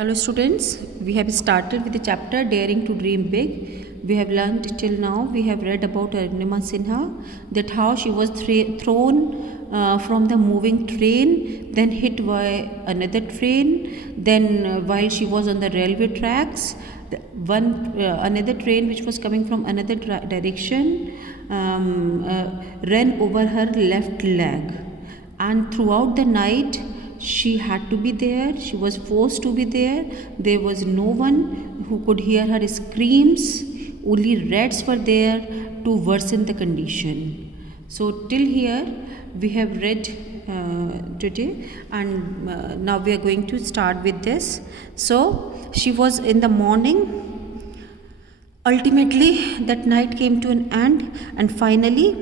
Hello students, we have started with the chapter Daring to Dream Big. We have learned till now, we have read about Arunima Sinha, that how she was thrown from the moving train, then hit by another train, then while she was on the railway tracks, another train which was coming from another direction ran over her left leg, and throughout the night she had to be there. She was forced to be there. There was no one who could hear her screams. Only rats were there to worsen the condition. So till here we have read today, and now we are going to start with this. So she was in the morning. Ultimately, that night came to an end, and finally,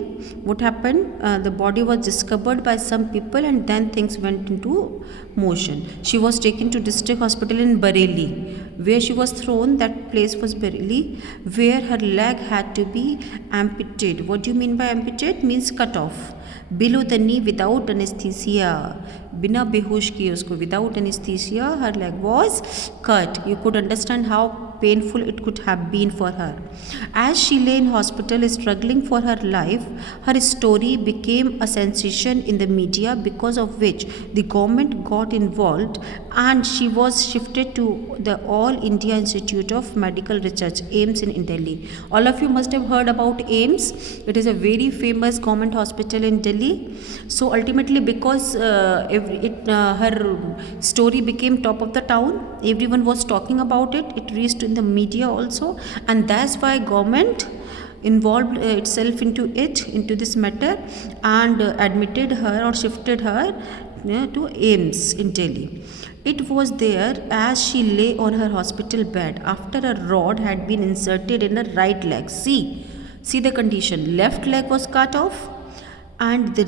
what happened? The body was discovered by some people, and then things went into motion. She was taken to district hospital in Bareilly, where she was thrown. That place was Bareilly, where her leg had to be amputated. What do you mean by amputate? Means cut off below the knee without anesthesia. बिना बेहोश किए उसको without anesthesia her leg was cut. You could understand how painful it could have been for her. As she lay in hospital struggling for her life, her story became a sensation in the media, because of which the government got involved and she was shifted to the All India Institute of Medical Research, AIIMS in Delhi. All of you must have heard about AIIMS. It is a very famous government hospital in Delhi. So ultimately, because her story became top of the town, everyone was talking about it. It reached in the media also, and that's why government involved itself into this matter, and admitted her or shifted her to AIIMS in Delhi. It was there as she lay on her hospital bed after a rod had been inserted in her right leg. See the condition. Left leg was cut off, and the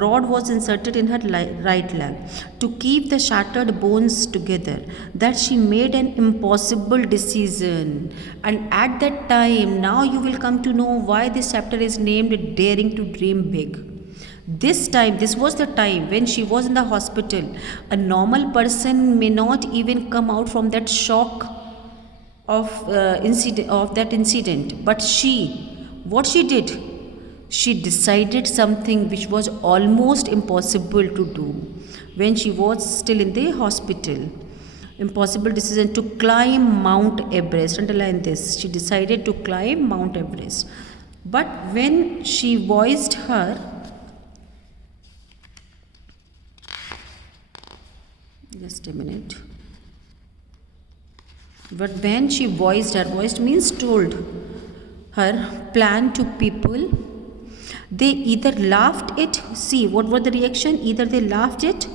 rod was inserted in her right leg to keep the shattered bones together, that she made an impossible decision. And at that time, now you will come to know why this chapter is named Daring to Dream Big. This was the time when she was in the hospital. A normal person may not even come out from that shock of that incident, but what she did, she decided something which was almost impossible to do when she was still in the hospital. Impossible decision to climb Mount Everest. Underline this. She decided to climb Mount Everest. But when she voiced her, just a minute. But when she voiced means told her plan to people, they either laughed it. See, what was the reaction? Either they laughed it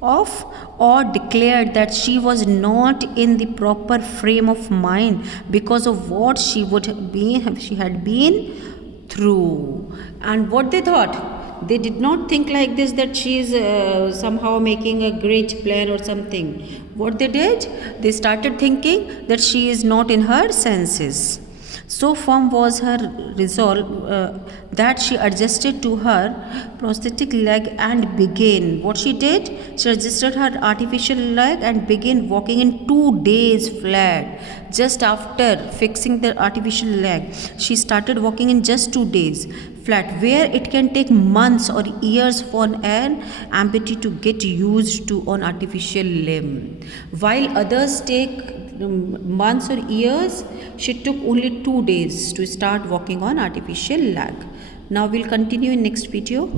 off or declared that she was not in the proper frame of mind because of what she had been through. And what they thought, they did not think like this, that she is somehow making a great plan or something. What they did, they started thinking that she is not in her senses. So firm was her resolve that she adjusted to her prosthetic leg and began. What she did? She adjusted her artificial leg and began walking in 2 days flat. Just after fixing the artificial leg, she started walking in just 2 days flat, where it can take months or years for an amputee to get used to an artificial limb. While others take months or years, she took only 2 days to start walking on artificial leg. Now we'll continue in next video.